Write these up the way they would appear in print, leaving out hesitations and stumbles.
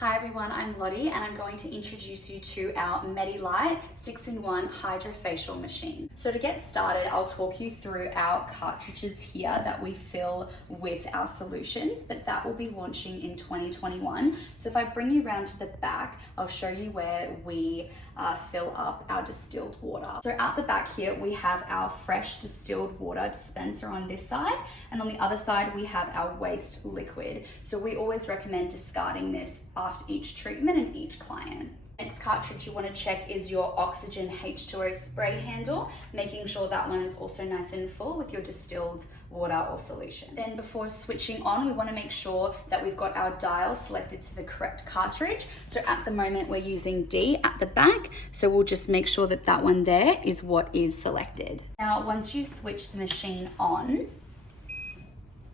Hi everyone, I'm Lottie and I'm going to introduce you to our MediLight 6-in-1 Hydra facial machine. So to get started, I'll talk you through our cartridges here that we fill with our solutions, but that will be launching in 2021. So if I bring you around to the back, I'll show you where we fill up our distilled water. So at the back here, we have our fresh distilled water dispenser on this side, and on the other side, we have our waste liquid. So we always recommend discarding this after each treatment and each client. Next cartridge you want to check is your oxygen H2o spray handle, making sure that one is also nice and full with your distilled water or solution. Then before switching on, we want to make sure that we've got our dial selected to the correct cartridge. So at the moment we're using D at the back, so we'll just make sure that that one there is what is selected. Now once you switch the machine on,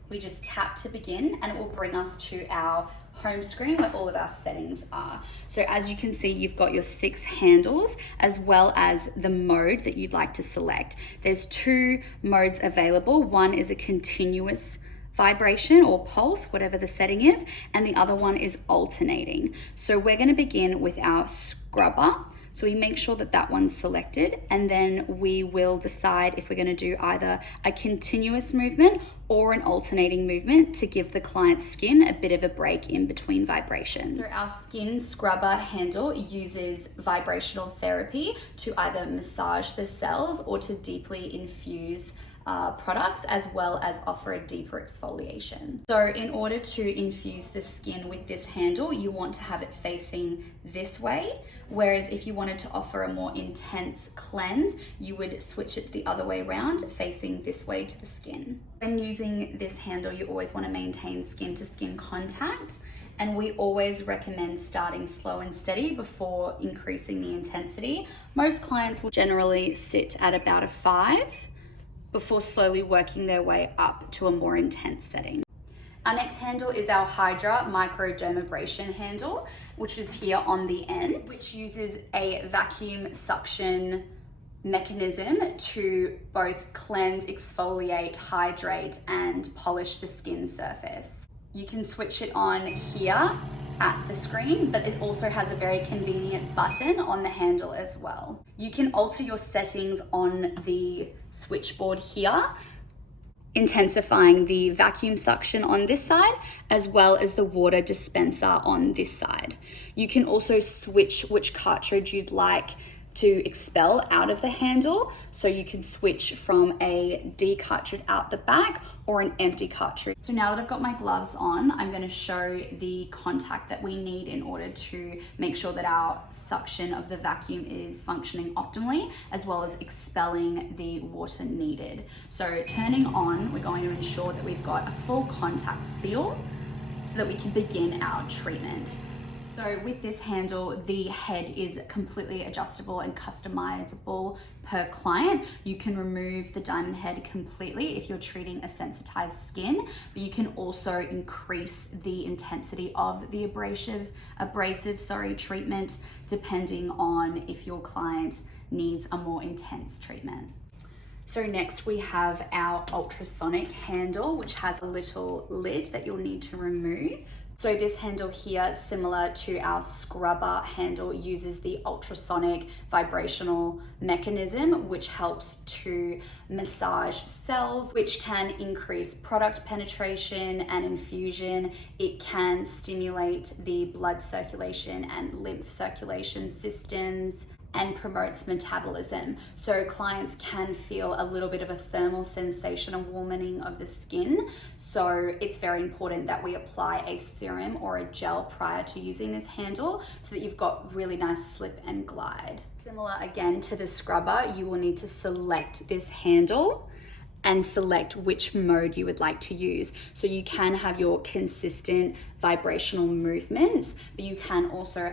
we just tap to begin and it will bring us to our home screen where all of our settings are. So as you can see, you've got your 6 handles as well as the mode that you'd like to select. There's 2 modes available. One is a continuous vibration or pulse, whatever the setting is, and the other one is alternating. So we're going to begin with our scrubber. So we make sure that that one's selected, and then we will decide if we're going to do either a continuous movement or an alternating movement to give the client's skin a bit of a break in between vibrations. So our skin scrubber handle uses vibrational therapy to either massage the cells or to deeply infuse products, as well as offer a deeper exfoliation. So in order to infuse the skin with this handle, you want to have it facing this way, whereas if you wanted to offer a more intense cleanse, you would switch it the other way around, facing this way to the skin. When using this handle, you always want to maintain skin to skin contact, and we always recommend starting slow and steady before increasing the intensity. Most clients will generally sit at about a 5 before slowly working their way up to a more intense setting. Our next handle is our Hydra Microdermabrasion handle, which is here on the end, which uses a vacuum suction mechanism to both cleanse, exfoliate, hydrate, and polish the skin surface. You can switch it on here at the screen, but it also has a very convenient button on the handle as well. You can alter your settings on the switchboard here, intensifying the vacuum suction on this side, as well as the water dispenser on this side. You can also switch which cartridge you'd like to expel out of the handle, so you can switch from a D cartridge out the back or an empty cartridge. So now that I've got my gloves on, I'm going to show the contact that we need in order to make sure that our suction of the vacuum is functioning optimally, as well as expelling the water needed. So turning on, we're going to ensure that we've got a full contact seal so that we can begin our treatment. So with this handle, the head is completely adjustable and customizable per client. You can remove the diamond head completely if you're treating a sensitized skin, but you can also increase the intensity of the abrasive treatment depending on if your client needs a more intense treatment. So next we have our ultrasonic handle, which has a little lid that you'll need to remove. So this handle here, similar to our scrubber handle, uses the ultrasonic vibrational mechanism, which helps to massage cells, which can increase product penetration and infusion. It can stimulate the blood circulation and lymph circulation systems, and promotes metabolism. So clients can feel a little bit of a thermal sensation, a warming of the skin. So it's very important that we apply a serum or a gel prior to using this handle so that you've got really nice slip and glide. Similar again to the scrubber, you will need to select this handle and select which mode you would like to use. So you can have your consistent vibrational movements, but you can also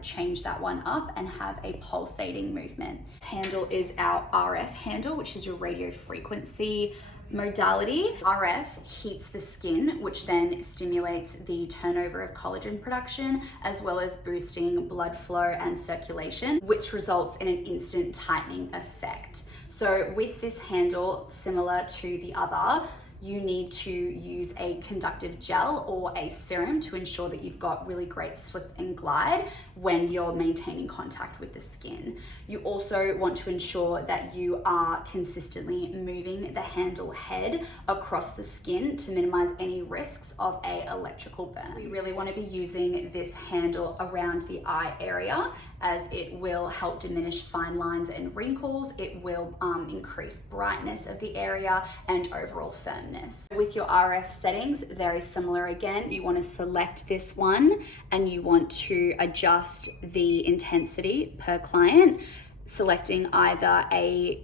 change that one up and have a pulsating movement. This handle is our RF handle, which is your radio frequency modality. RF heats the skin, which then stimulates the turnover of collagen production, as well as boosting blood flow and circulation, which results in an instant tightening effect. So with this handle, similar to the other, you need to use a conductive gel or a serum to ensure that you've got really great slip and glide when you're maintaining contact with the skin. You also want to ensure that you are consistently moving the handle head across the skin to minimize any risks of an electrical burn. We really want to be using this handle around the eye area, as it will help diminish fine lines and wrinkles. It will increase brightness of the area and overall firmness. With your RF settings, very similar again. You want to select this one and you want to adjust the intensity per client, selecting either a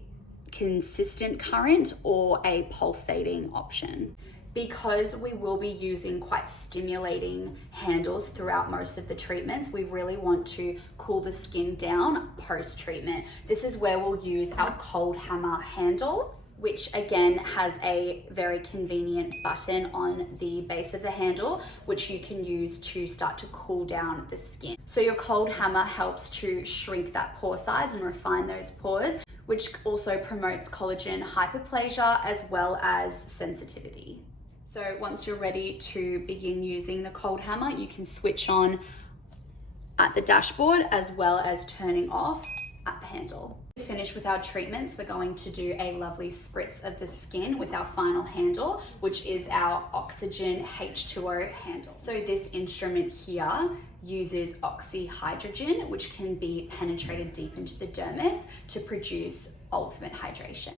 consistent current or a pulsating option. Because we will be using quite stimulating handles throughout most of the treatments, we really want to cool the skin down post-treatment. This is where we'll use our cold hammer handle, which again has a very convenient button on the base of the handle, which you can use to start to cool down the skin. So your cold hammer helps to shrink that pore size and refine those pores, which also promotes collagen hyperplasia as well as sensitivity. So once you're ready to begin using the cold hammer, you can switch on at the dashboard as well as turning off at the handle. To finish with our treatments, we're going to do a lovely spritz of the skin with our final handle, which is our oxygen H2o handle. So this instrument here uses oxyhydrogen, which can be penetrated deep into the dermis to produce ultimate hydration.